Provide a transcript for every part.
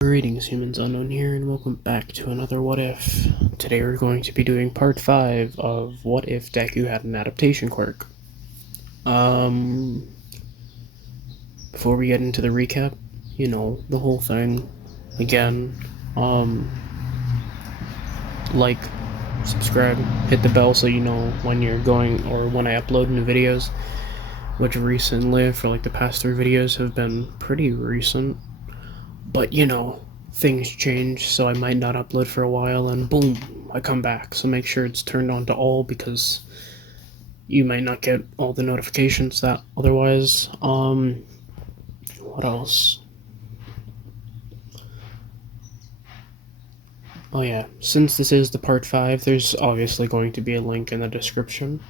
Greetings, humans. Unknown here, and welcome back to another What If. Today we're going to be doing part 5 of What If Deku had an adaptation quirk. Before we get into the recap, the whole thing, again, like, subscribe, hit the bell so you know when you're going, or when I upload new videos, which recently, for like the past 3 videos, have been pretty recent. But, things change, so I might not upload for a while, and boom, I come back. So make sure it's turned on to all, because you might not get all the notifications that otherwise. What else? Oh yeah, since this is the part 5, there's obviously going to be a link in the description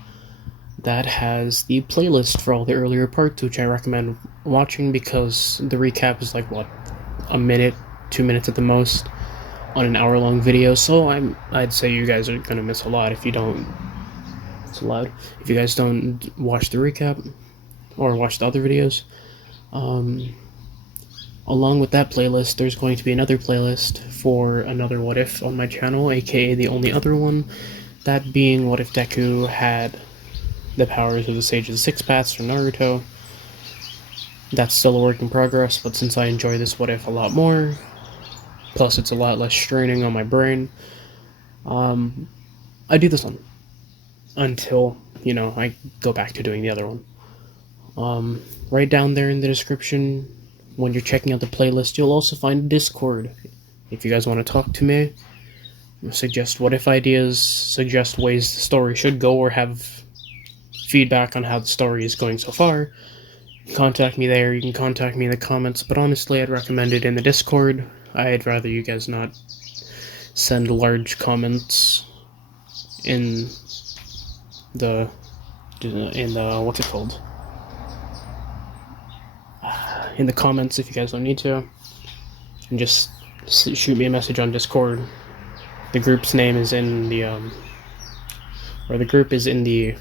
that has the playlist for all the earlier parts, which I recommend watching because the recap is like, what, a minute, 2 minutes at the most on an hour-long video, so I'd say you guys are gonna miss a lot if you don't. It's loud. If you guys don't watch the recap or watch the other videos. Along with that playlist, there's going to be another playlist for another What If on my channel, aka the only other one. That being What If Deku had the powers of the Sage of the Six Paths from Naruto. That's still a work in progress, but since I enjoy this What If a lot more, plus it's a lot less straining on my brain, I do this one until, I go back to doing the other one. Right down there in the description, when you're checking out the playlist, you'll also find a Discord. If you guys want to talk to me, suggest what if ideas, suggest ways the story should go, or have feedback on how the story is going so far, contact me there. You can contact me in the comments, but honestly, I'd recommend it in the Discord. I'd rather you guys not send large comments in the what's it called? In the comments if you guys don't need to. And just shoot me a message on Discord. The group's name is in the the group is in the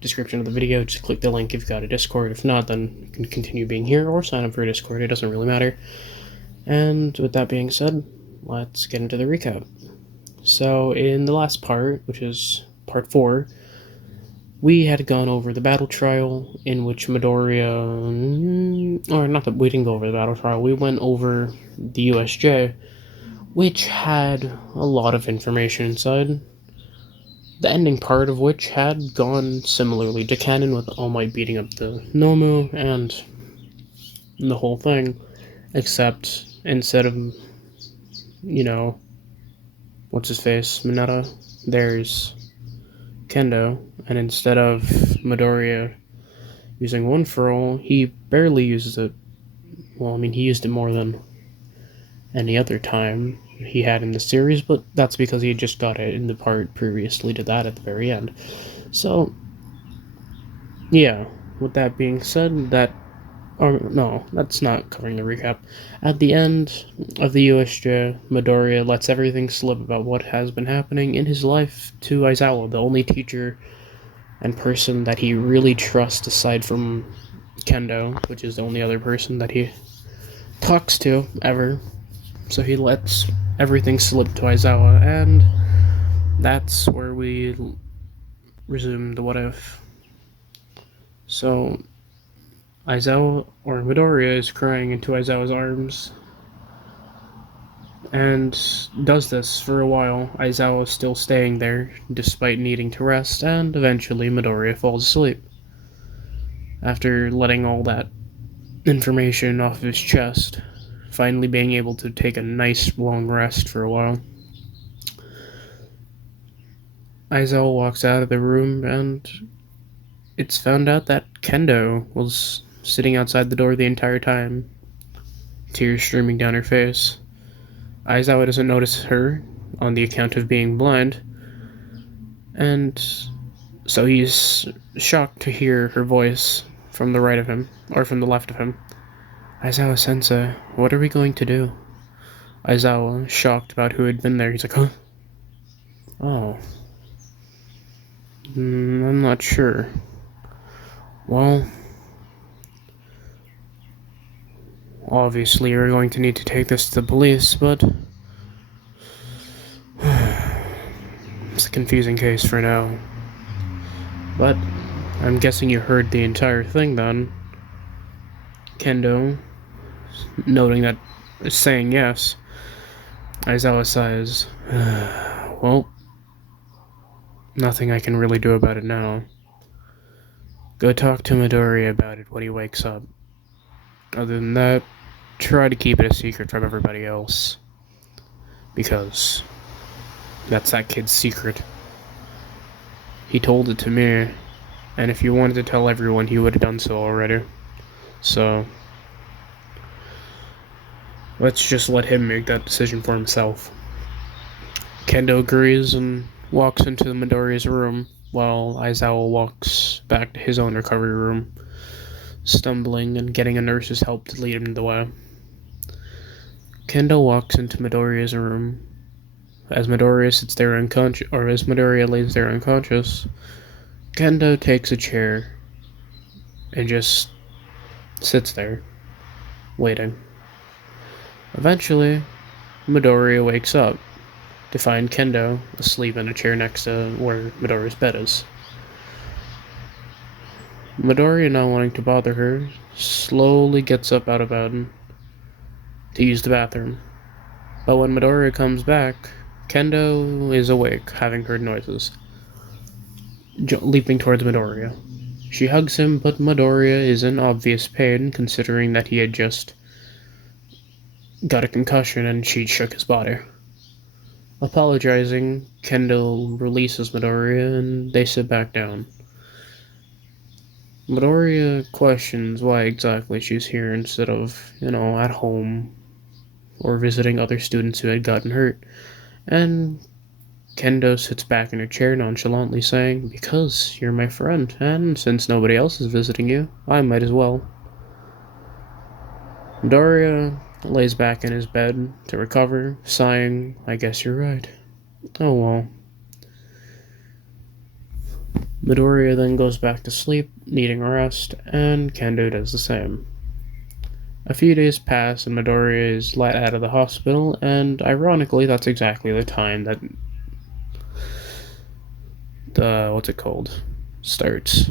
description of the video. Just click the link if you've got a Discord. If not, then you can continue being here or sign up for a Discord. It doesn't really matter. And with that being said, let's get into the recap. So in the last part, which is part 4, we had gone over the battle trial in which Midoriya, or not that we didn't go over the battle trial, we went over the USJ, which had a lot of information inside. The ending part of which had gone similarly to canon, with All Might beating up the Nomu and the whole thing, except instead of, what's his face, Mineta, there's Kendo, and instead of Midoriya using one for all, he barely uses it. Well, he used it more than any other time he had in the series, but that's because he just got it in the part previously to that at the very end. So, yeah, with that being said, that's not covering the recap. At the end of the USJ, Midoriya lets everything slip about what has been happening in his life to Aizawa, the only teacher and person that he really trusts aside from Kendo, which is the only other person that he talks to ever. So he lets everything slip to Aizawa, and that's where we resume the What If. So Aizawa, or Midoriya, is crying into Aizawa's arms, and does this for a while. Aizawa is still staying there, despite needing to rest, and eventually Midoriya falls asleep. After letting all that information off his chest, finally being able to take a nice long rest for a while, Aizawa walks out of the room, and it's found out that Kendo was sitting outside the door the entire time, tears streaming down her face. Aizawa doesn't notice her on the account of being blind, and so he's shocked to hear her voice from the right of him, or from the left of him. Aizawa-sensei, what are we going to do? Aizawa, shocked about who had been there, he's like, huh? Oh. I'm not sure. Well, obviously you're going to need to take this to the police, but it's a confusing case for now. But I'm guessing you heard the entire thing then. Kendo, noting that, saying yes. Aizawa sighs. Well, nothing I can really do about it now. Go talk to Midori about it when he wakes up. Other than that, try to keep it a secret from everybody else. Because that's that kid's secret. He told it to me, and if he wanted to tell everyone, he would have done so already. So, let's just let him make that decision for himself. Kendo agrees and walks into Midoriya's room, while Aizawa walks back to his own recovery room, stumbling and getting a nurse's help to lead him the way. Kendo walks into Midoriya's room. As Midoriya sits there unconscious, or as Midoriya lays there unconscious, Kendo takes a chair and just sits there, waiting. Eventually, Midoriya wakes up to find Kendo asleep in a chair next to where Midoriya's bed is. Midoriya, not wanting to bother her, slowly gets up out of bed to use the bathroom. But when Midoriya comes back, Kendo is awake, having heard noises, leaping towards Midoriya. She hugs him, but Midoriya is in obvious pain, considering that he had just got a concussion and she shook his body. Apologizing, Kendo releases Midoriya and they sit back down. Midoriya questions why exactly she's here instead of, at home or visiting other students who had gotten hurt, and Kendo sits back in her chair nonchalantly saying, "Because you're my friend, and since nobody else is visiting you, I might as well." Midoriya lays back in his bed to recover, sighing, "I guess you're right. Oh well." Midoriya then goes back to sleep, needing rest, and Kendo does the same. A few days pass and Midoriya is let out of the hospital, and ironically that's exactly the time that starts.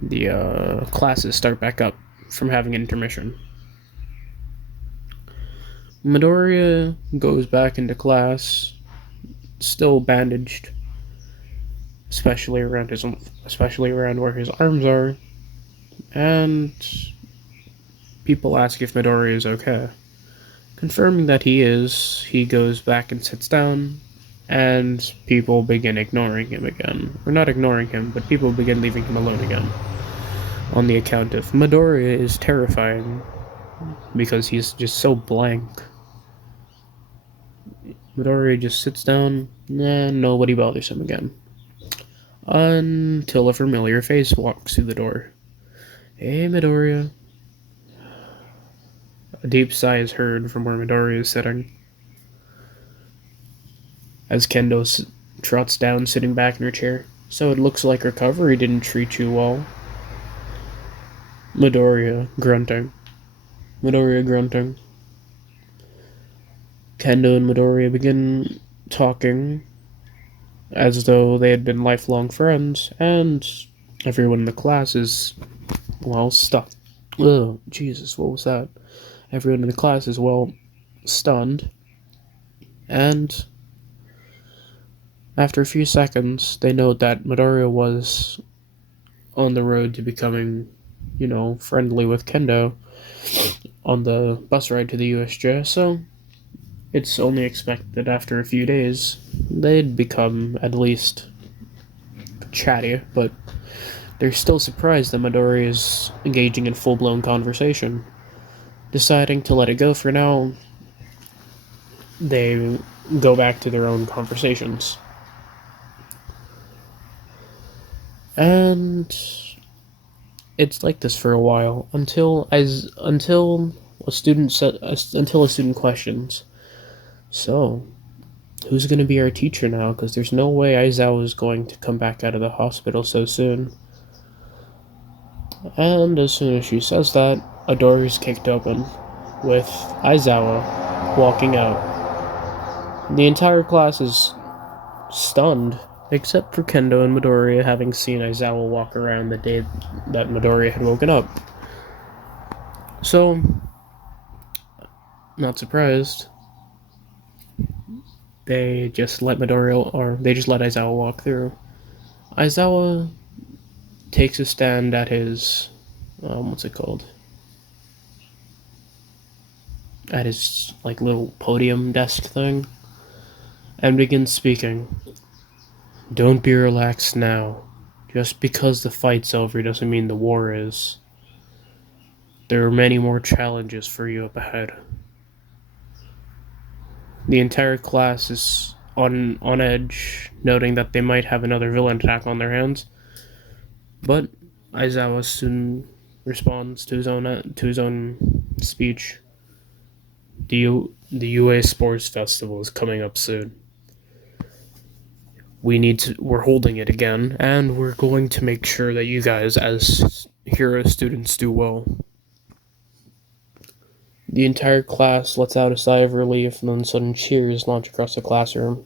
The classes start back up from having intermission. Midoriya goes back into class, still bandaged, especially around where his arms are, and people ask if Midoriya is okay. Confirming that he is, he goes back and sits down, and people begin ignoring him again. Or not ignoring him, but people begin leaving him alone again. On the account of Midoriya is terrifying, because he's just so blank. Midoriya just sits down, and nobody bothers him again. Until a familiar face walks through the door. "Hey, Midoriya." A deep sigh is heard from where Midoriya is sitting, as Kendo trots down, sitting back in her chair. "So it looks like recovery didn't treat you well." Midoriya grunting. Kendo and Midoriya begin talking as though they had been lifelong friends, and everyone in the class is, stunned. Oh, Jesus, what was that? Everyone in the class is, stunned, and after a few seconds, they note that Midoriya was on the road to becoming, friendly with Kendo on the bus ride to the USJ, so it's only expected that after a few days, they'd become at least chatty, but they're still surprised that Midoriya is engaging in full-blown conversation. Deciding to let it go for now, they go back to their own conversations. And it's like this for a while until a student questions, "So, who's going to be our teacher now? Because there's no way Aizawa is going to come back out of the hospital so soon." And as soon as she says that, a door is kicked open, with Aizawa walking out. The entire class is stunned, except for Kendo and Midoriya having seen Aizawa walk around the day that Midoriya had woken up. So, not surprised, they just let Aizawa walk through. Aizawa takes a stand at his, at his, little podium desk thing, and begins speaking. Don't be relaxed now. Just because the fight's over doesn't mean the war is. There are many more challenges for you up ahead. The entire class is on edge, noting that they might have another villain attack on their hands. But Aizawa soon responds to his own speech. The UA Sports Festival is coming up soon. We're holding it again, and we're going to make sure that you guys, as hero students, do well. The entire class lets out a sigh of relief, and then sudden cheers launch across the classroom,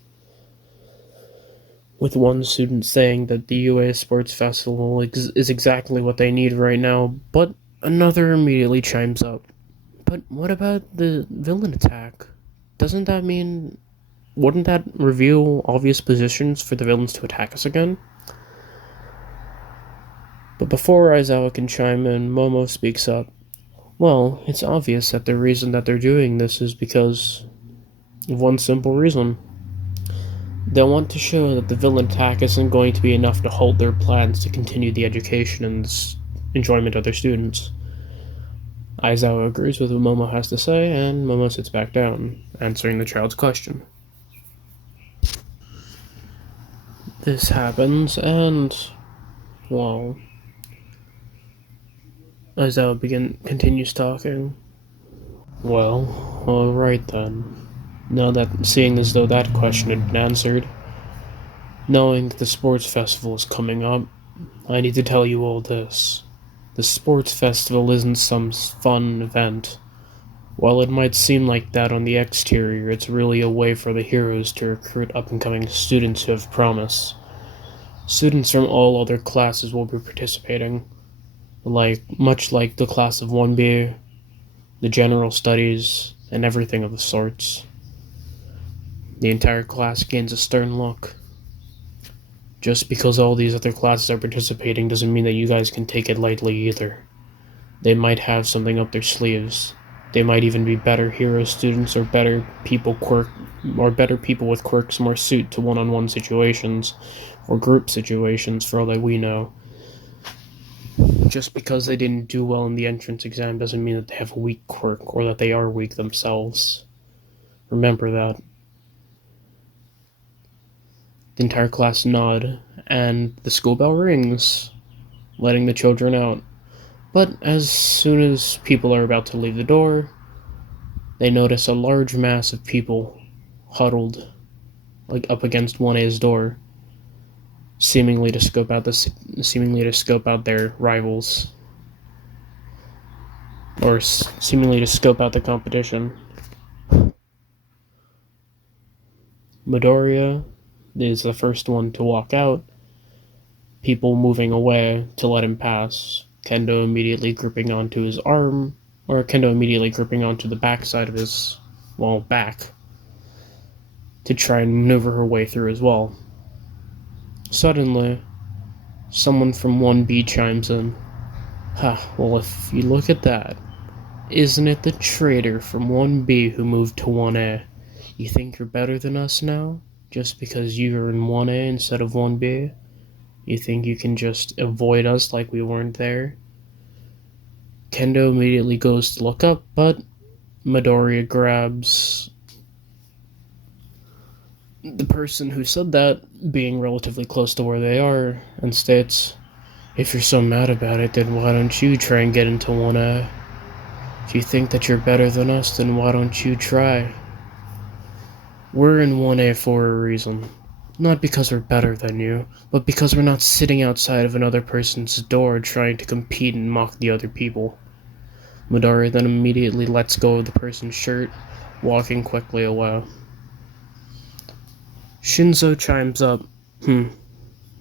with one student saying that the UA Sports Festival is exactly what they need right now, but another immediately chimes up. But what about the villain attack? Wouldn't that reveal obvious positions for the villains to attack us again? But before Aizawa can chime in, Momo speaks up. Well, it's obvious that the reason that they're doing this is because of one simple reason. They want to show that the villain attack isn't going to be enough to halt their plans to continue the education and enjoyment of their students. Aizawa agrees with what Momo has to say, and Momo sits back down, answering the child's question. This happens, and, well, Aizawa continues talking. Well, alright then. Now that, seeing as though that question had been answered, knowing that the sports festival is coming up, I need to tell you all this. The sports festival isn't some fun event. While it might seem like that on the exterior, it's really a way for the heroes to recruit up-and-coming students who have promise. Students from all other classes will be participating, much like the class of 1B, the general studies, and everything of the sorts. The entire class gains a stern look. Just because all these other classes are participating doesn't mean that you guys can take it lightly either. They might have something up their sleeves. They might even be better hero students or better people with quirks more suited to one-on-one situations or group situations for all that we know. Just because they didn't do well in the entrance exam doesn't mean that they have a weak quirk or that they are weak themselves. Remember that. The entire class nod, and the school bell rings, letting the children out. But as soon as people are about to leave the door, they notice a large mass of people huddled, up against 1A's door, seemingly to scope out their rivals, or seemingly to scope out the competition. Midoriya is the first one to walk out, people moving away to let him pass. Kendo immediately gripping onto the backside of his, back, to try and maneuver her way through as well. Suddenly, someone from 1B chimes in. Well, if you look at that, isn't it the traitor from 1B who moved to 1A? You think you're better than us now? Just because you're in 1A instead of 1B? You think you can just avoid us like we weren't there? Kendo immediately goes to look up, but Midoriya grabs the person who said that, being relatively close to where they are, and states, if you're so mad about it, then why don't you try and get into 1A? If you think that you're better than us, then why don't you try? We're in 1A for a reason. Not because we're better than you, but because we're not sitting outside of another person's door trying to compete and mock the other people. Midoriya then immediately lets go of the person's shirt, walking quickly away. Shinso chimes up,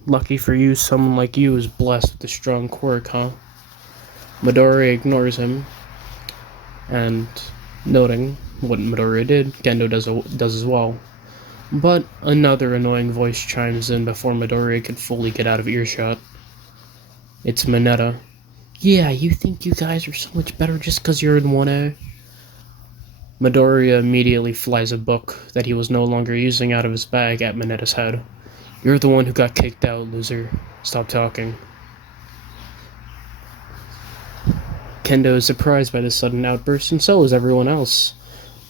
lucky for you, someone like you is blessed with a strong quirk, huh? Midoriya ignores him, and noting what Midoriya did, Kendo does as well. But another annoying voice chimes in before Midoriya can fully get out of earshot. It's Mineta. Yeah, you think you guys are so much better just because you're in 1A? Midoriya immediately flies a book that he was no longer using out of his bag at Mineta's head. You're the one who got kicked out, loser. Stop talking. Kendo is surprised by this sudden outburst, and so is everyone else.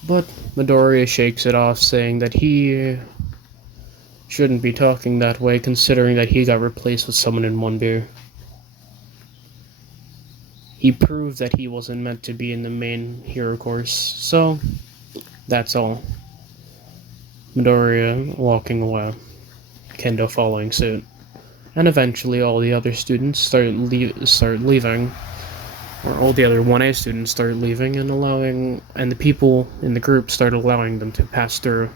But Midoriya shakes it off, saying that he shouldn't be talking that way, considering that he got replaced with someone in 1B. He proved that he wasn't meant to be in the main hero course, so that's all. Midoriya walking away, Kendo following suit, and eventually all the other students start leaving, or all the other 1A students start leaving, and the people in the group start allowing them to pass through,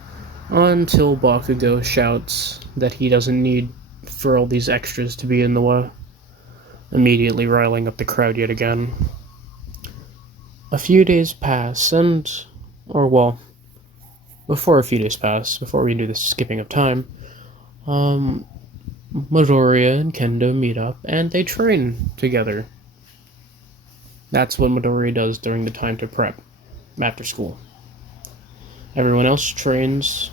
until Bakugo shouts that he doesn't need for all these extras to be in the way, immediately riling up the crowd yet again. A few days pass, before a few days pass, before we do the skipping of time, Midoriya and Kendo meet up, and they train together. That's what Midoriya does during the time to prep, after school. Everyone else trains,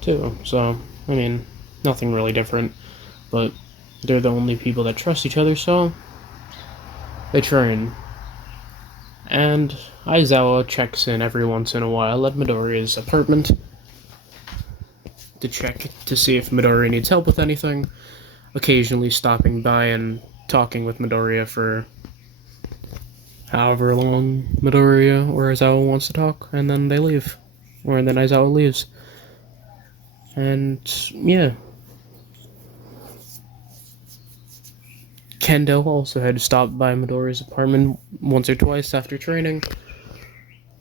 too, so, nothing really different, but they're the only people that trust each other, so they train. And Aizawa checks in every once in a while at Midoriya's apartment to check to see if Midoriya needs help with anything, occasionally stopping by and talking with Midoriya for however long Midoriya or Aizawa wants to talk, and then they leave. Or then Aizawa leaves. And, yeah. Kendo also had stopped by Midoriya's apartment once or twice after training,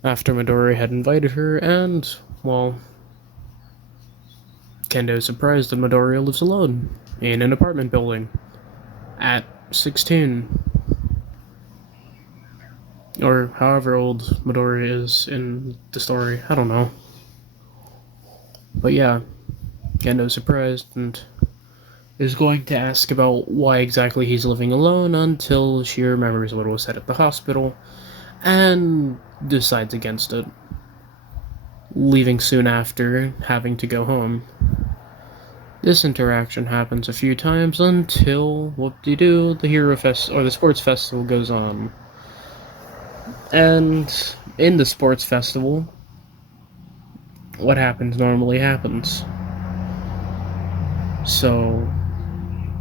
after Midoriya had invited her, and, well, Kendo is surprised that Midoriya lives alone in an apartment building at 16. Or however old Midoriya is in the story, I don't know. But yeah, Kendo's surprised and is going to ask about why exactly he's living alone until she remembers what was said at the hospital and decides against it, leaving soon after, having to go home. This interaction happens a few times until, whoop-de-doo, the sports festival goes on. And in the sports festival, what happens normally happens. So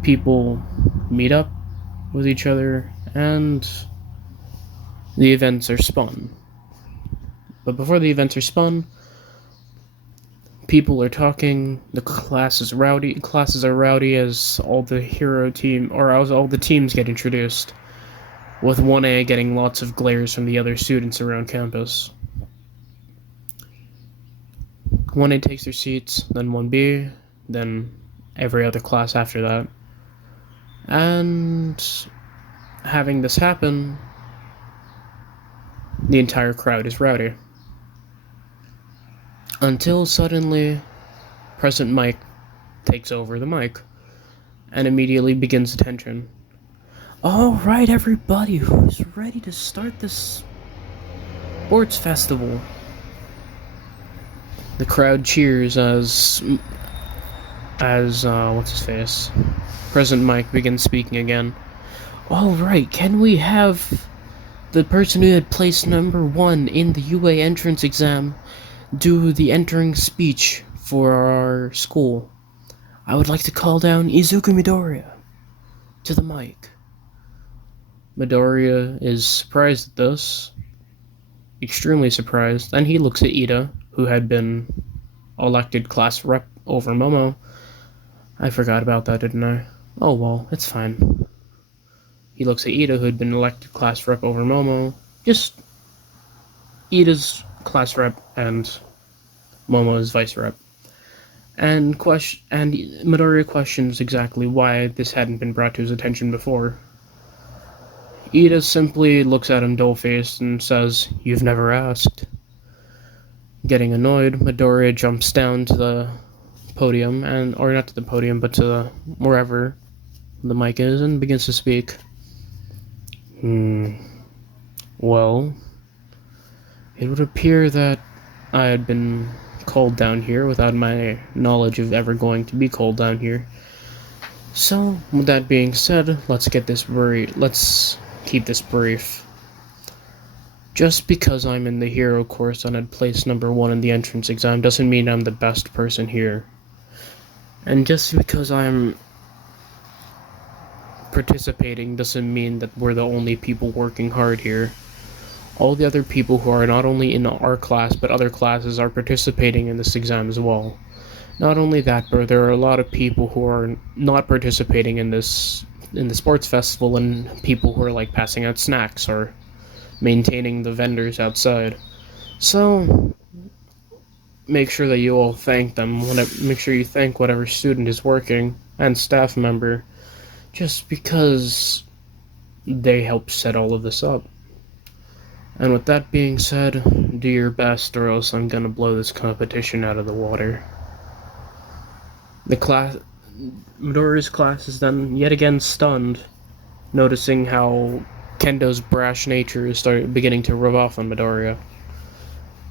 people meet up with each other and the events are spun. But before the events are spun, people are talking, the classes are rowdy as all the hero team, or as all the teams get introduced, with 1A getting lots of glares from the other students around campus. 1A takes their seats, then 1B, then every other class after that. And having this happen, the entire crowd is rowdy. Until suddenly, President Mike takes over the mic and immediately begins attention. Alright, everybody, who's ready to start this sports festival? The crowd cheers as what's his face? President Mike begins speaking again. Alright, can we have the person who had placed number 1 in the UA entrance exam do the entering speech for our school? I would like to call down Izuku Midoriya to the mic. Midoriya is surprised at this, extremely surprised, and he looks at Ida, who had been elected class rep over Momo. I forgot about that, didn't I? Oh well, it's fine. He looks at Ida, who had been elected class rep over Momo. Just Ida's class rep and Momo's vice rep. And Midoriya questions exactly why this hadn't been brought to his attention before. Ida simply looks at him dull-faced and says, "You've never asked." Getting annoyed, Midoriya jumps down to the podium, or not to the podium, but to wherever the mic is, and begins to speak. Well, it would appear that I had been called down here without my knowledge of ever going to be called down here. So, with that being said, let's keep this brief. Just because I'm in the hero course and had placed number 1 in the entrance exam doesn't mean I'm the best person here. And just because I'm participating doesn't mean that we're the only people working hard here. All the other people who are not only in our class but other classes are participating in this exam as well. Not only that, but there are a lot of people who are not participating in the sports festival, and people who are like passing out snacks or maintaining the vendors outside. So make sure that you all thank them. Make sure you thank whatever student is working and staff member, just because they helped set all of this up. And with that being said, do your best or else I'm gonna blow this competition out of the water. Midoriya's class is then yet again stunned, noticing how Kendo's brash nature is beginning to rub off on Midoriya.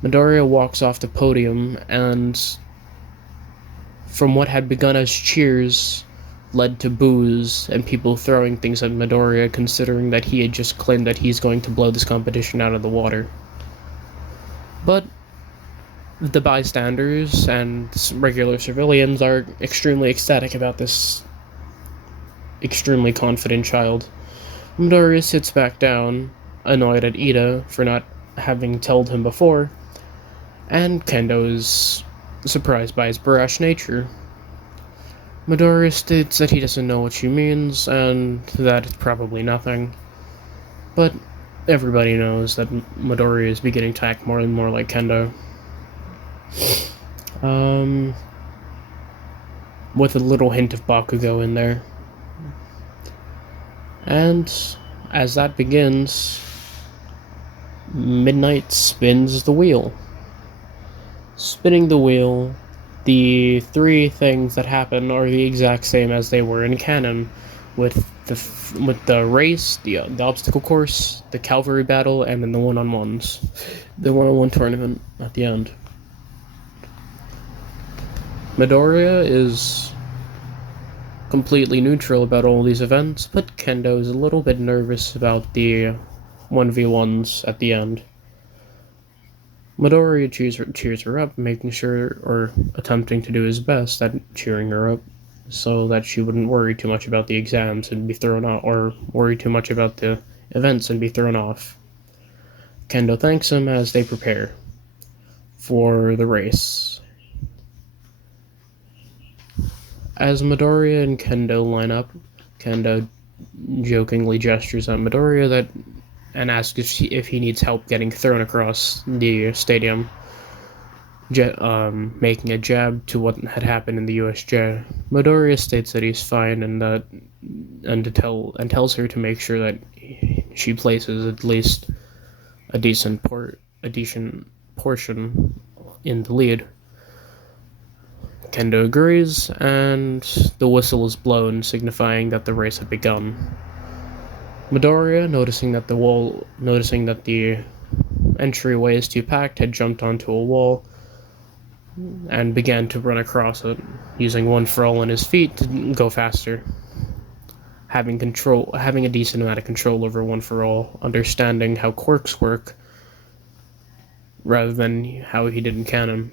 Midoriya walks off the podium, and from what had begun as cheers led to boos and people throwing things at Midoriya, considering that he had just claimed that he's going to blow this competition out of the water. But the bystanders and regular civilians are extremely ecstatic about this extremely confident child. Midoriya sits back down, annoyed at Ida for not having told him before, and Kendo is surprised by his brash nature. Midoriya states that he doesn't know what she means, and that it's probably nothing. But everybody knows that Midoriya is beginning to act more and more like Kendo. With a little hint of Bakugo in there. And as that begins, Midnight spins the wheel. Spinning the wheel, the 3 things that happen are the exact same as they were in canon, with the race, the obstacle course, the Cavalry battle, and then the one-on-ones. The one-on-one tournament at the end. Midoriya is completely neutral about all these events, but Kendo is a little bit nervous about the 1v1s at the end. Midoriya cheers her up, making sure, or attempting to do his best at cheering her up, so that she wouldn't worry too much about the exams and be thrown off, or worry too much about the events and be thrown off. Kendo thanks him as they prepare for the race. As Midoriya and Kendo line up, Kendo jokingly gestures at Midoriya and asks if he needs help getting thrown across the stadium, making a jab to what had happened in the USJ. Midoriya states that he's fine and tells her to make sure that she places at least a decent portion in the lead. Kendo agrees, and the whistle is blown, signifying that the race had begun. Midoriya, noticing that the entryway is too packed, had jumped onto a wall and began to run across it, using one for all on his feet to go faster. Having a decent amount of control over one for all, understanding how quirks work, rather than how he did in canon.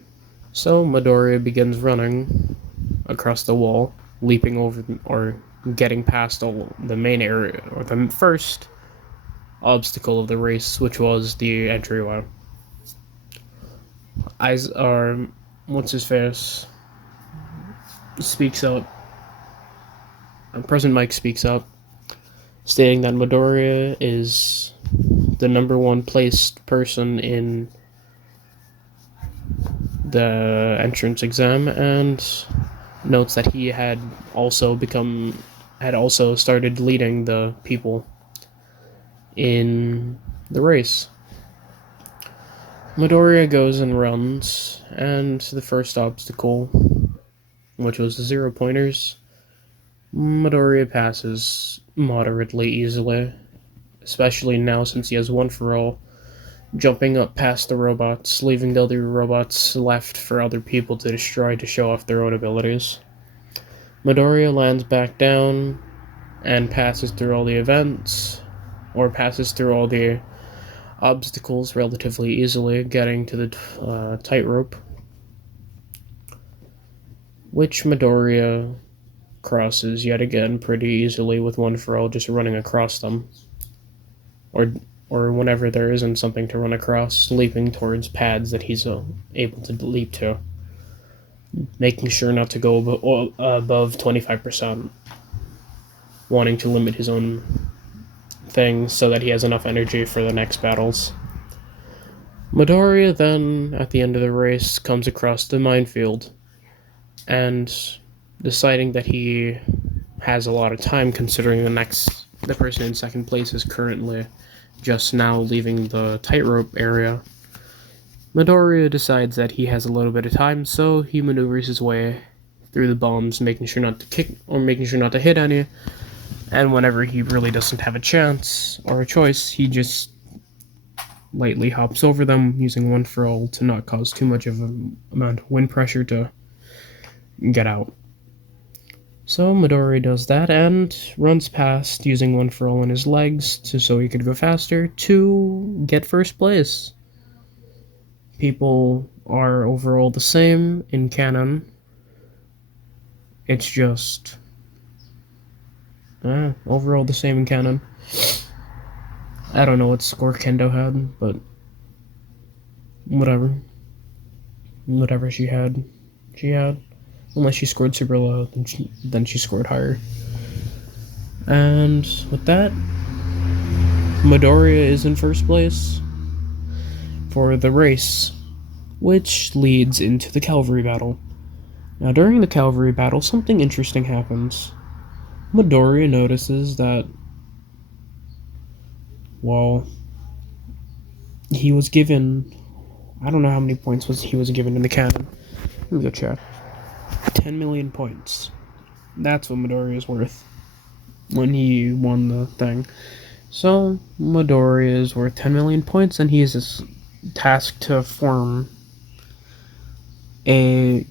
So Midoriya begins running across the wall, leaping over or getting past the main area, or the first obstacle of the race, which was the entryway. What's-his-face speaks up. President Mike speaks up stating that Midoriya is the number one placed person in the entrance exam, and notes that he had also started leading the people in the race. Midoriya goes and runs, and the first obstacle, which was the 0-pointers, Midoriya passes moderately easily, especially now since he has one for all, jumping up past the robots, leaving the other robots left for other people to destroy to show off their own abilities. Midoriya lands back down and passes through all the obstacles relatively easily, getting to the tightrope, which Midoriya crosses yet again pretty easily with one for all, just running across them. Or whenever there isn't something to run across, leaping towards pads that he's able to leap to, making sure not to go above 25%, wanting to limit his own thing so that he has enough energy for the next battles. Midoriya then, at the end of the race, comes across the minefield, and deciding that he has a lot of time, considering the person in second place is currently just now leaving the tightrope area, Midoriya decides that he has a little bit of time, so he maneuvers his way through the bombs, making sure not to hit any, and whenever he really doesn't have a chance or a choice, he just lightly hops over them, using one for all to not cause too much of an amount of wind pressure to get out. So Midoriya does that and runs past, using one for all in his legs so he could go faster to get first place. People are overall the same in canon. It's just overall the same in canon. I don't know what score Kendo had, but whatever. Whatever she had. Unless she scored super low, then she scored higher. And with that, Midoriya is in first place for the race, which leads into the Cavalry battle. Now, during the Cavalry battle, something interesting happens. Midoriya notices that, well, he was given, I don't know how many points he was given in the canon. Let me go check. 10 million points. That's what Midoriya is worth when he won the thing. So, Midoriya is worth 10 million points, and he is tasked to form a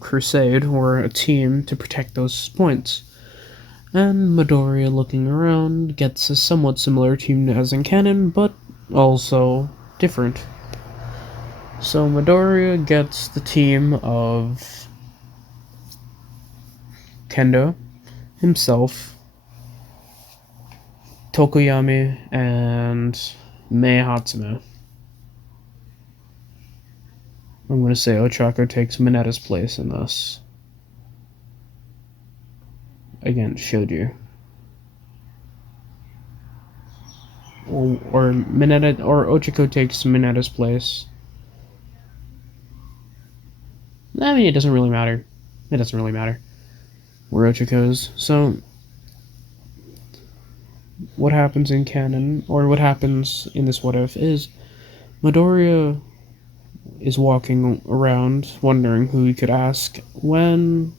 crusade or a team to protect those points. And Midoriya, looking around, gets a somewhat similar team as in canon, but also different. So Midoriya gets the team of Kendo, himself, Tokoyami, and Mei Hatsume. I'm going to say Ochako takes Minetta's place in this. Again, Shoju. Or Minetta, or Ochako takes Minetta's place. I mean, it doesn't really matter. Where Ochako is. So, what happens in canon, or what happens in this what if, is Midoriya is walking around wondering who he could ask when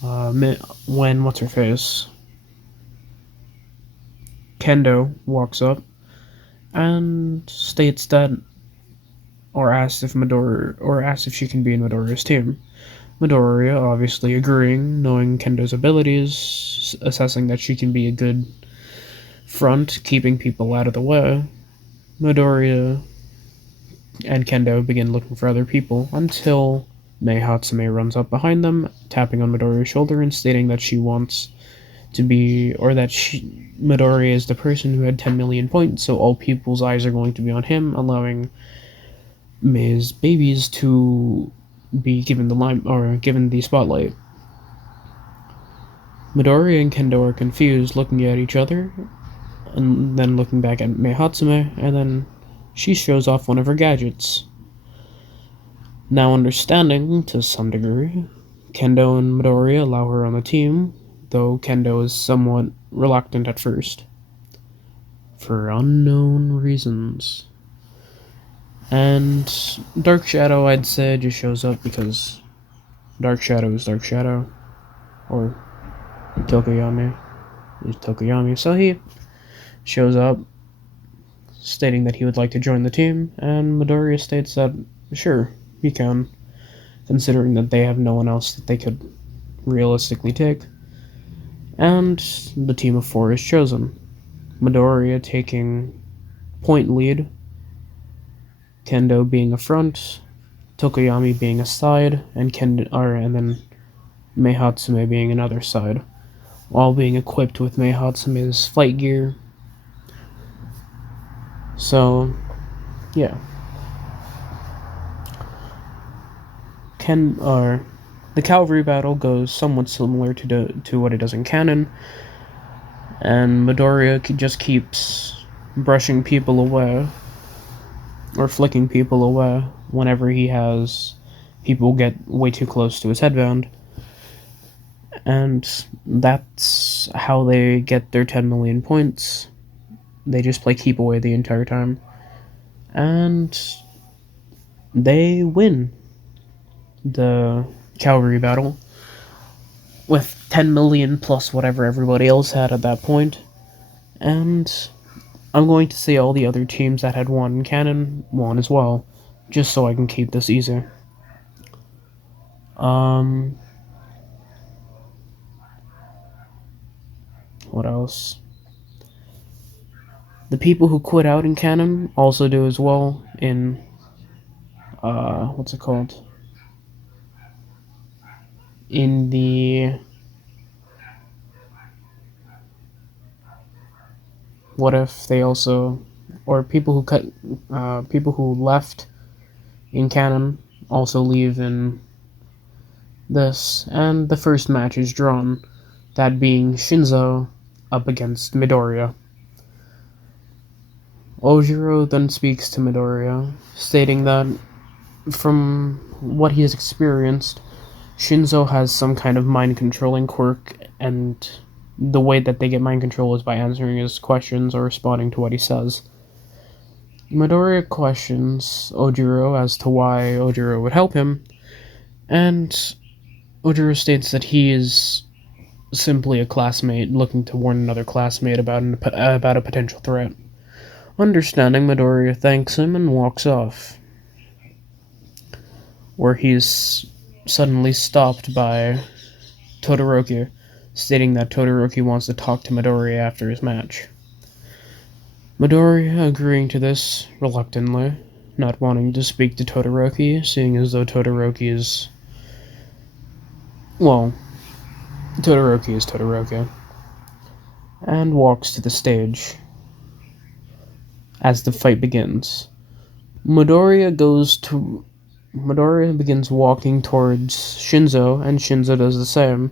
what's her face, Kendo walks up and states that, or asks if she can be in Midoriya's team. Midoriya obviously agreeing, knowing Kendo's abilities, assessing that she can be a good front, keeping people out of the way. Midoriya and Kendo begin looking for other people until Mei Hatsume runs up behind them, tapping on Midoriya's shoulder and stating that she wants to be, or that Midoriya is the person who had 10 million points, so all people's eyes are going to be on him, allowing Mei's babies to be given the spotlight. Midoriya and Kendo are confused, looking at each other, and then looking back at Mei Hatsume, and then she shows off one of her gadgets. Now understanding, to some degree, Kendo and Midoriya allow her on the team, though Kendo is somewhat reluctant at first. For unknown reasons. And Dark Shadow, I'd say, just shows up because Dark Shadow is Dark Shadow. Or Tokoyami is Tokoyami. So he shows up, stating that he would like to join the team, and Midoriya states that, sure, he can, considering that they have no one else that they could realistically take. And the team of 4 is chosen. Midoriya taking point lead, Kendo being a front, Tokoyami being a side, and then Mei Hatsume being another side, all being equipped with Mei Hatsume's fight gear. So, yeah. The Cavalry battle goes somewhat similar to what it does in canon, and Midoriya just keeps brushing people away, or flicking people away, whenever he has people get way too close to his headband. And that's how they get their 10 million points. They just play keep away the entire time. And they win the Cavalry battle with 10 million plus whatever everybody else had at that point. And I'm going to say all the other teams that had won in canon won as well, just so I can keep this easy. What else? The people who quit out in canon also do as well in, what's it called? In the what if they also, or people who left in canon also leave in this, and the first match is drawn, that being Shinso up against Midoriya. Ojiro then speaks to Midoriya, stating that from what he has experienced, Shinso has some kind of mind-controlling quirk, and the way that they get mind control is by answering his questions or responding to what he says. Midoriya questions Ojiro as to why Ojiro would help him, and Ojiro states that he is simply a classmate looking to warn another classmate about a potential threat. Understanding, Midoriya thanks him and walks off, where he's suddenly stopped by Todoroki, stating that Todoroki wants to talk to Midoriya after his match. Midoriya agreeing to this reluctantly, not wanting to speak to Todoroki, seeing as though Todoroki is Todoroki, and walks to the stage. As the fight begins, Midoriya begins walking towards Shinso, and Shinso does the same.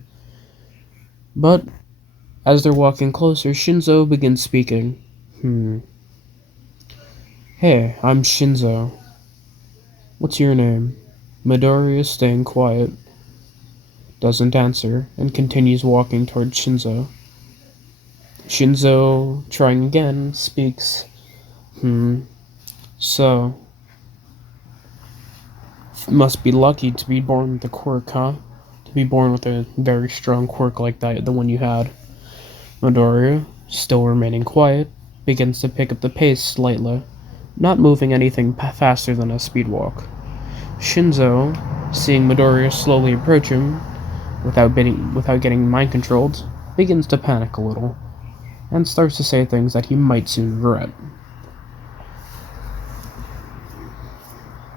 But as they're walking closer, Shinso begins speaking. Hey, I'm Shinso. What's your name? Midoriya is staying quiet, doesn't answer, and continues walking towards Shinso. Shinso, trying again, speaks. So, must be lucky to be born with a quirk, huh? To be born with a very strong quirk like that, the one you had. Midoriya, still remaining quiet, begins to pick up the pace slightly, not moving anything faster than a speed walk. Shinso, seeing Midoriya slowly approach him, without getting mind-controlled, begins to panic a little, and starts to say things that he might soon regret.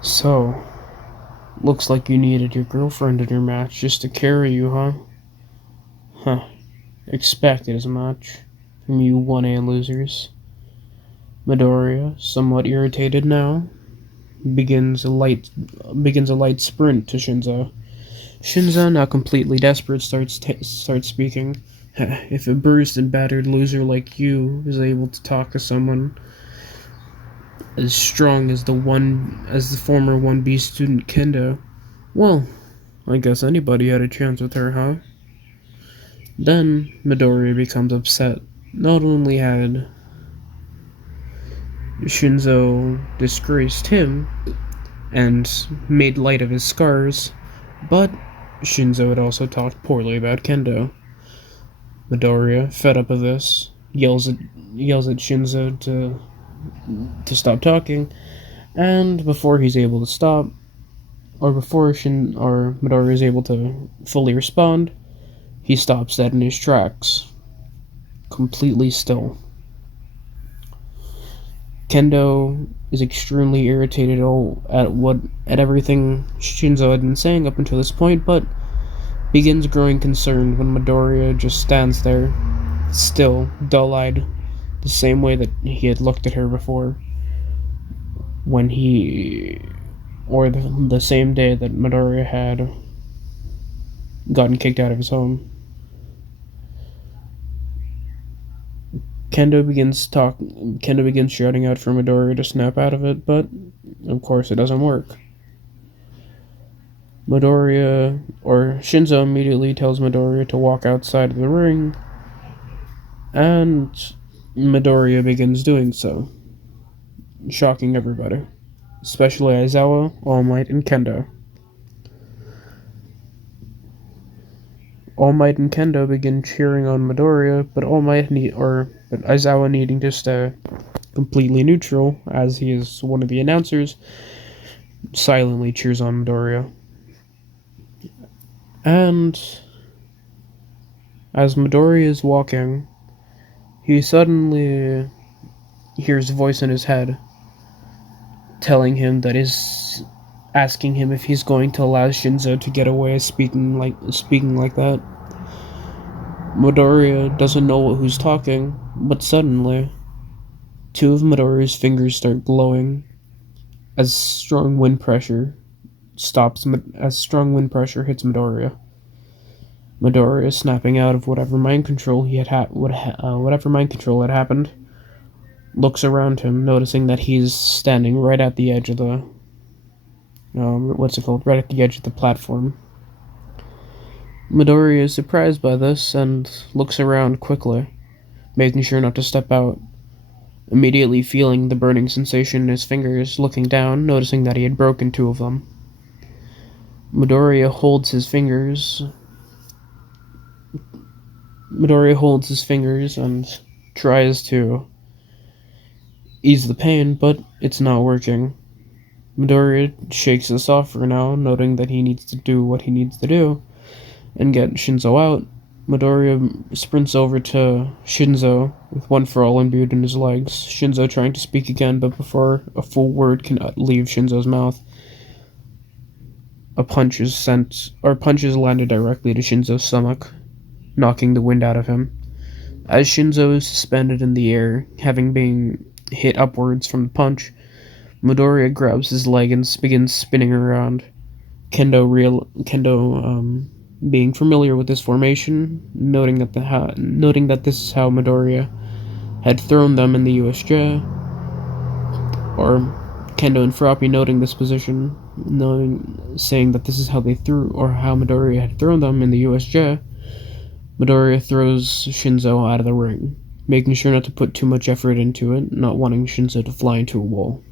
So, looks like you needed your girlfriend in your match just to carry you, huh? Huh. Expected as much from you 1A losers. Midoriya, somewhat irritated now, begins a light sprint to Shinso. Shinzo, now completely desperate, starts speaking. If a bruised and battered loser like you is able to talk to someone as strong as the former 1B student Kendo, well, I guess anybody had a chance with her, huh? Then Midoriya becomes upset. Not only had Shinzo disgraced him and made light of his scars, but Shinzo had also talked poorly about Kendo. Midoriya, fed up of this, yells at Shinzo to stop talking, and before he's able to stop, or before Midoriya is able to fully respond, he stops dead in his tracks, completely still. Kendo is extremely irritated at everything Shinzo had been saying up until this point, but begins growing concerned when Midoriya just stands there, still, dull-eyed, the same way that he had looked at her before, the same day that Midoriya had gotten kicked out of his home. Kendo begins shouting out for Midoriya to snap out of it, but of course it doesn't work. Shinzo immediately tells Midoriya to walk outside of the ring, and Midoriya begins doing so, shocking everybody, especially Aizawa, All Might, and Kendo. All Might and Kendo begin cheering on Midoriya, but Aizawa, needing to stay completely neutral, as he is one of the announcers, silently cheers on Midoriya. And as Midoriya is walking, he suddenly hears a voice in his head telling him asking him if he's going to allow Shinzo to get away speaking like that. Midoriya doesn't know who's talking, but suddenly, two of Midoriya's fingers start glowing as strong wind pressure hits Midoriya. Midoriya, snapping out of whatever mind control had happened, looks around him, noticing that he's standing right at the edge of the right at the edge of the platform. Midoriya is surprised by this and looks around quickly, making sure not to step out. Immediately feeling the burning sensation in his fingers, looking down, noticing that he had broken two of them. Midoriya holds his fingers and tries to ease the pain, but it's not working. Midoriya shakes this off for now, noting that he needs to do what he needs to do and get Shinzo out. Midoriya sprints over to Shinzo with one for all imbued in his legs. Shinzo trying to speak again, but before a full word can leave Shinzo's mouth, a punch is landed directly to Shinzo's stomach, knocking the wind out of him. As Shinzo is suspended in the air, having been hit upwards from the punch, Midoriya grabs his leg and begins spinning around. Kendo, being familiar with this formation, noting that this is how Midoriya had thrown them in the USJ, or Kendo and Froppy noting this position, saying that this is how how Midoriya had thrown them in the USJ. Midoriya throws Shinzo out of the ring, making sure not to put too much effort into it, not wanting Shinzo to fly into a wall.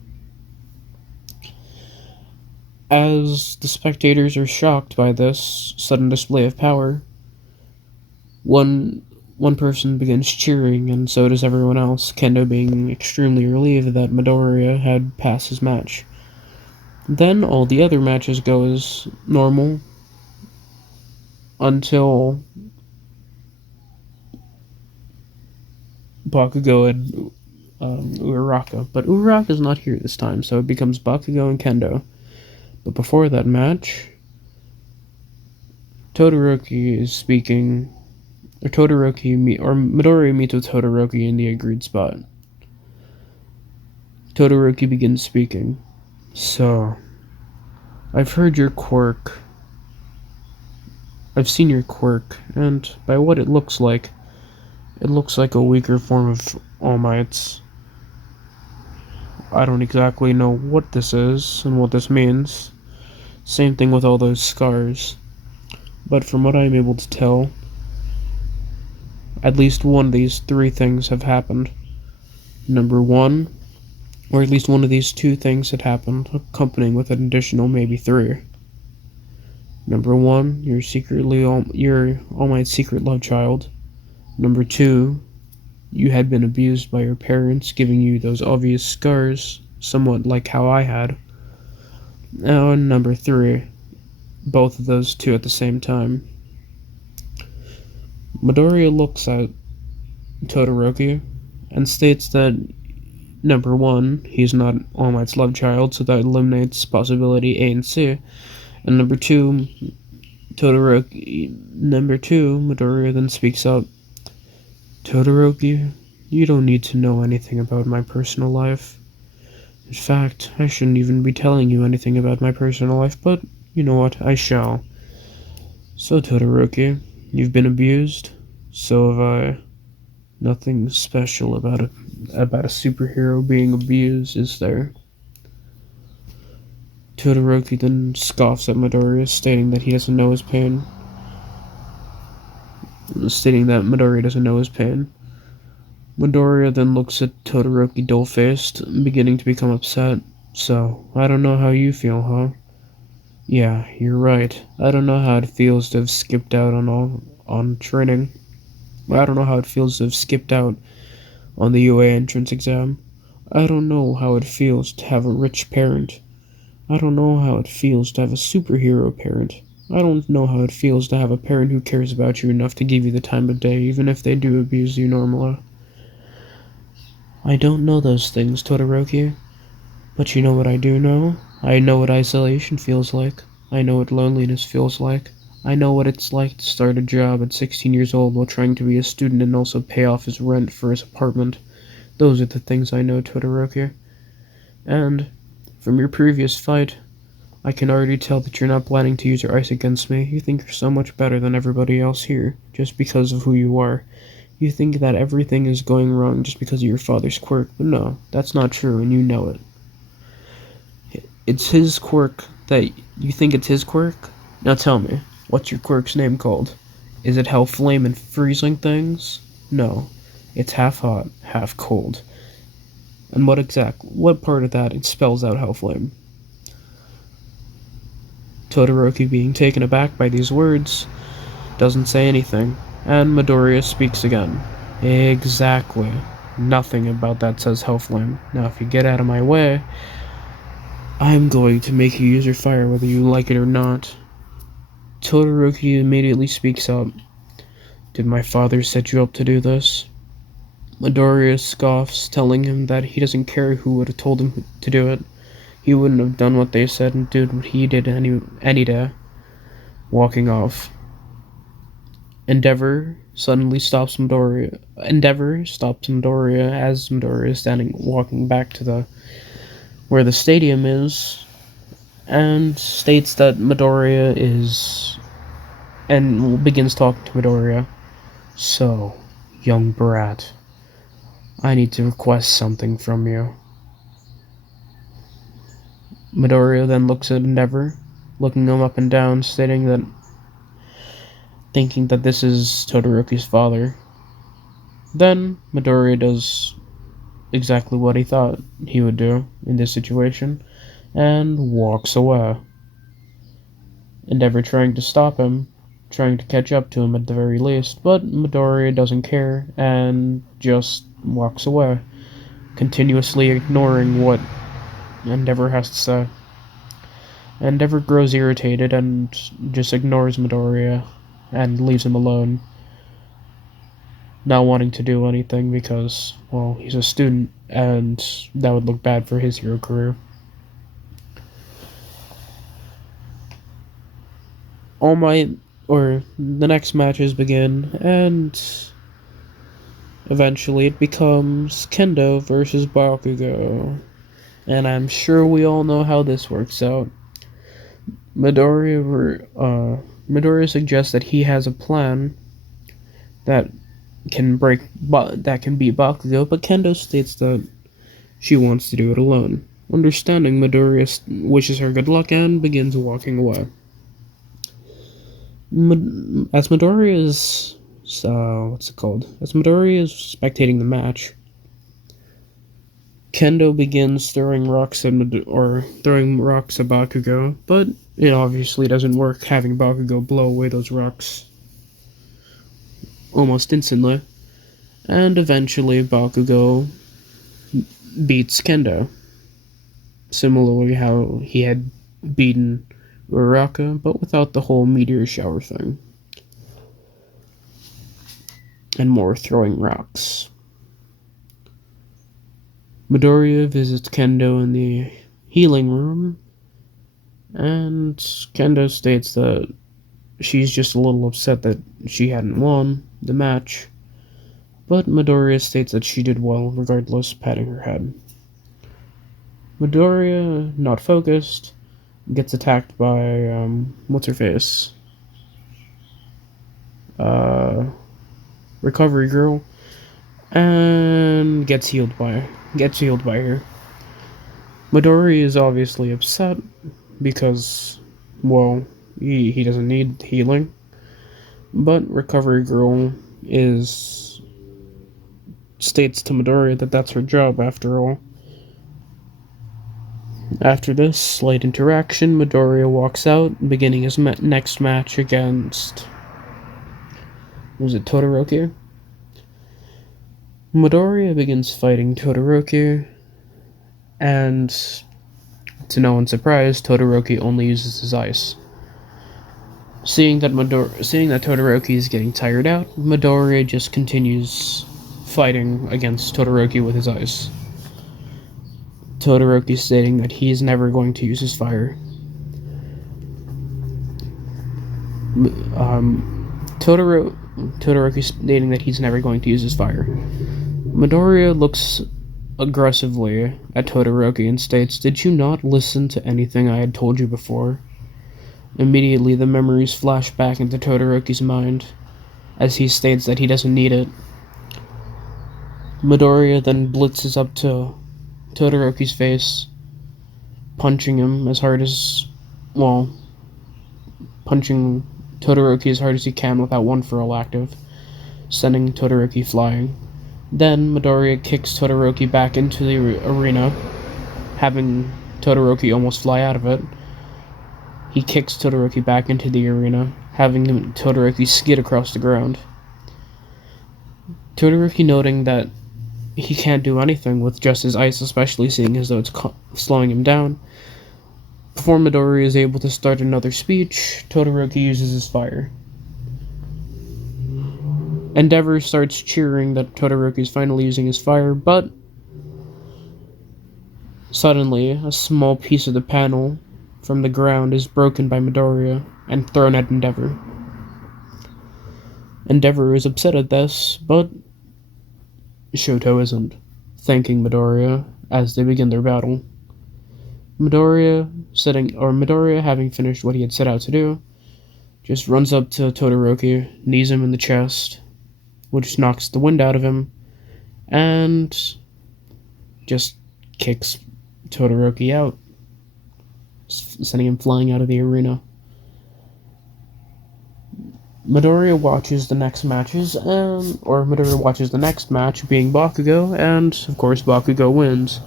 As the spectators are shocked by this sudden display of power, one person begins cheering, and so does everyone else, Kendo being extremely relieved that Midoriya had passed his match. Then all the other matches go as normal, until Bakugo and Uraraka. But Uraraka's not here this time, so it becomes Bakugo and Kendo. But before that match, Midoriya meets with Todoroki in the agreed spot. Todoroki begins speaking. So, I've heard your quirk I've seen your quirk, and by what it looks like a weaker form of All Might's. I don't exactly know what this is and what this means. Same thing with all those scars. But from what I'm able to tell, at least one of these three things have happened. Number one, or at least one of these two things had happened, accompanying with an additional maybe three. Number one, you're All Might's secret love child. Number two, you had been abused by your parents, giving you those obvious scars, somewhat like how I had. And number three, both of those two at the same time. Midoriya looks at Todoroki and states that number one, he's not All Might's love child, so that eliminates possibility A and C. And number two, Midoriya then speaks up. Todoroki, you don't need to know anything about my personal life. In fact, I shouldn't even be telling you anything about my personal life, but you know what, I shall. So Todoroki, you've been abused, so have I. Nothing special about a superhero being abused, is there? Todoroki then scoffs at Midoriya, stating that Midoriya doesn't know his pain. Midoriya then looks at Todoroki dull-faced, beginning to become upset. So, I don't know how you feel, huh? Yeah, you're right. I don't know how it feels to have skipped out on training. I don't know how it feels to have skipped out on the UA entrance exam. I don't know how it feels to have a rich parent. I don't know how it feels to have a superhero parent. I don't know how it feels to have a parent who cares about you enough to give you the time of day, even if they do abuse you normally. I don't know those things, Todoroki. But you know what I do know? I know what isolation feels like. I know what loneliness feels like. I know what it's like to start a job at 16 years old while trying to be a student and also pay off his rent for his apartment. Those are the things I know, Todoroki. And, from your previous fight, I can already tell that you're not planning to use your ice against me. You think you're so much better than everybody else here, just because of who you are. You think that everything is going wrong just because of your father's quirk, but no, that's not true, and you know it. It's his quirk that... You think it's his quirk? Now tell me, what's your quirk's name called? Is it Hell Flame and freezing things? No, it's half hot, half cold. And what part of that it spells out Hell Flame? Todoroki, being taken aback by these words, doesn't say anything, and Midoriya speaks again. Exactly. Nothing about that says Hellflame. Now if you get out of my way, I'm going to make you use your fire whether you like it or not. Todoroki immediately speaks up. Did my father set you up to do this? Midoriya scoffs, telling him that he doesn't care who would have told him to do it. He wouldn't have done what they said and did what he did any day. Walking off. Endeavor stops Midoriya as Midoriya is walking back to where the stadium is, and states that Midoriya begins talking to Midoriya. So, young brat, I need to request something from you. Midoriya then looks at Endeavor, looking him up and down, thinking that this is Todoroki's father. Then, Midoriya does exactly what he thought he would do in this situation, and walks away. Endeavor trying to stop him, trying to catch up to him at the very least, but Midoriya doesn't care, and just walks away, continuously ignoring what Endeavor has to say. Endeavor grows irritated and just ignores Midoriya and leaves him alone, not wanting to do anything because, well, he's a student and that would look bad for his hero career. The next matches begin, and eventually it becomes Kendo versus Bakugo. And I'm sure we all know how this works out. Midoriya Midoriya suggests that he has a plan that that can beat Bakugo, but Kendo states that she wants to do it alone. Understanding, Midoriya wishes her good luck and begins walking away. As Midoriya is As Midoriya is spectating the match, Kendo begins throwing rocks at Bakugo, but it obviously doesn't work, having Bakugo blow away those rocks almost instantly, and eventually Bakugo beats Kendo, similarly how he had beaten Uraraka, but without the whole meteor shower thing, and more throwing rocks. Midoriya visits Kendo in the healing room, and Kendo states that she's just a little upset that she hadn't won the match, but Midoriya states that she did well regardless, patting her head. Midoriya, not focused, gets attacked by, what's-her-face? Recovery Girl, and gets healed by her. Midoriya is obviously upset because, well, he doesn't need healing, but Recovery Girl states to Midoriya that that's her job after all. After this slight interaction, Midoriya walks out, beginning his next match against... was it Todoroki? Midoriya begins fighting Todoroki, and to no one's surprise, Todoroki only uses his ice. Seeing that Todoroki is getting tired out, Midoriya just continues fighting against Todoroki with his ice. Todoroki stating that he is never going to use his fire. Todoroki stating that he's never going to use his fire. Midoriya looks aggressively at Todoroki and states, "Did you not listen to anything I had told you before?" Immediately, the memories flash back into Todoroki's mind, as he states that he doesn't need it. Midoriya then blitzes up to Todoroki's face, punching Todoroki as hard as he can without One For All active, sending Todoroki flying. Then Midoriya kicks Todoroki back into the arena, having Todoroki almost fly out of it. He kicks Todoroki back into the arena, having Todoroki skid across the ground. Todoroki, noting that he can't do anything with just his ice, especially seeing as though it's slowing him down. Before Midoriya is able to start another speech, Todoroki uses his fire. Endeavor starts cheering that Todoroki is finally using his fire, but suddenly a small piece of the panel from the ground is broken by Midoriya and thrown at Endeavor. Endeavor is upset at this, but Shoto isn't, thanking Midoriya as they begin their battle. Midoriya, having finished what he had set out to do, just runs up to Todoroki, knees him in the chest, which knocks the wind out of him, and just kicks Todoroki out, sending him flying out of the arena. Midoriya watches the next match, being Bakugo, and of course Bakugo wins.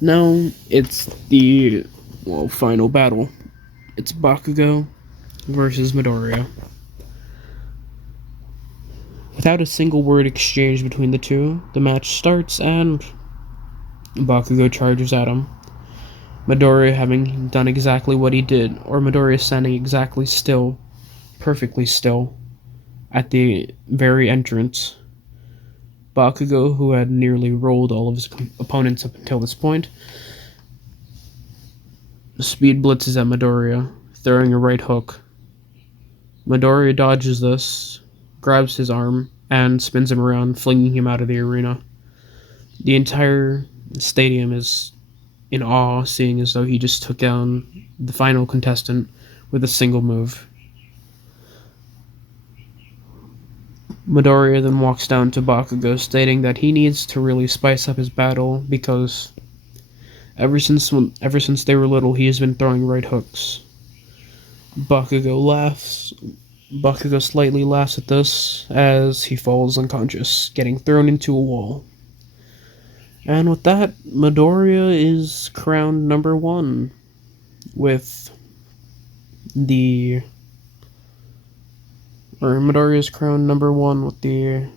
Now it's the final battle. It's Bakugo versus Midoriya. Without a single word exchanged between the two, the match starts and Bakugo charges at him. Midoriya having done exactly what he did, or Midoriya standing exactly still, perfectly still, at the very entrance. Bakugo, who had nearly rolled all of his opponents up until this point, speed blitzes at Midoriya, throwing a right hook. Midoriya dodges this, grabs his arm, and spins him around, flinging him out of the arena. The entire stadium is in awe, seeing as though he just took down the final contestant with a single move. Midoriya then walks down to Bakugo, stating that he needs to really spice up his battle because ever since they were little, he has been throwing right hooks. Bakugo laughs. Bakugo slightly laughs at this as he falls unconscious, getting thrown into a wall. And with that, Midoriya is crowned number 1 with the. Or Midoriya is crowned number 1 with the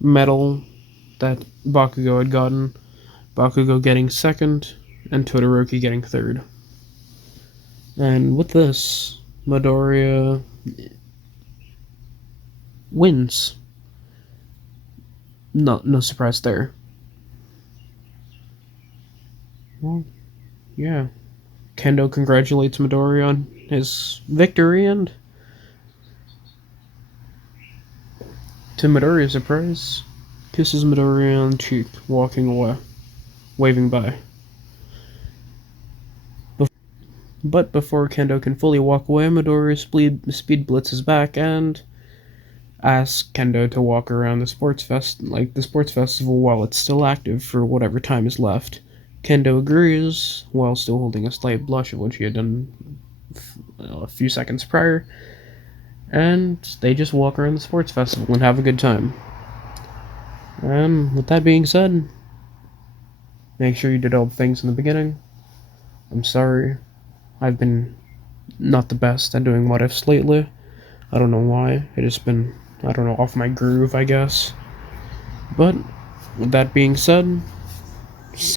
medal that Bakugo had gotten. Bakugo getting 2nd, and Todoroki getting 3rd. And with this, Midoriya wins. No surprise there. Well, yeah. Kendo congratulates Midoriya on his victory, and to Midoriya's surprise, kisses Midoriya on the cheek, walking away, waving bye. But before Kendo can fully walk away, Midoriya speed blitzes back and asks Kendo to walk around the sports festival while it's still active for whatever time is left. Kendo agrees, while still holding a slight blush of what she had done a few seconds prior, and they just walk around the sports festival and have a good time. And with that being said, make sure you did all the things in the beginning. I'm sorry, I've been not the best at doing what ifs lately. I don't know why. It just been, off my groove, I guess. But with that being said,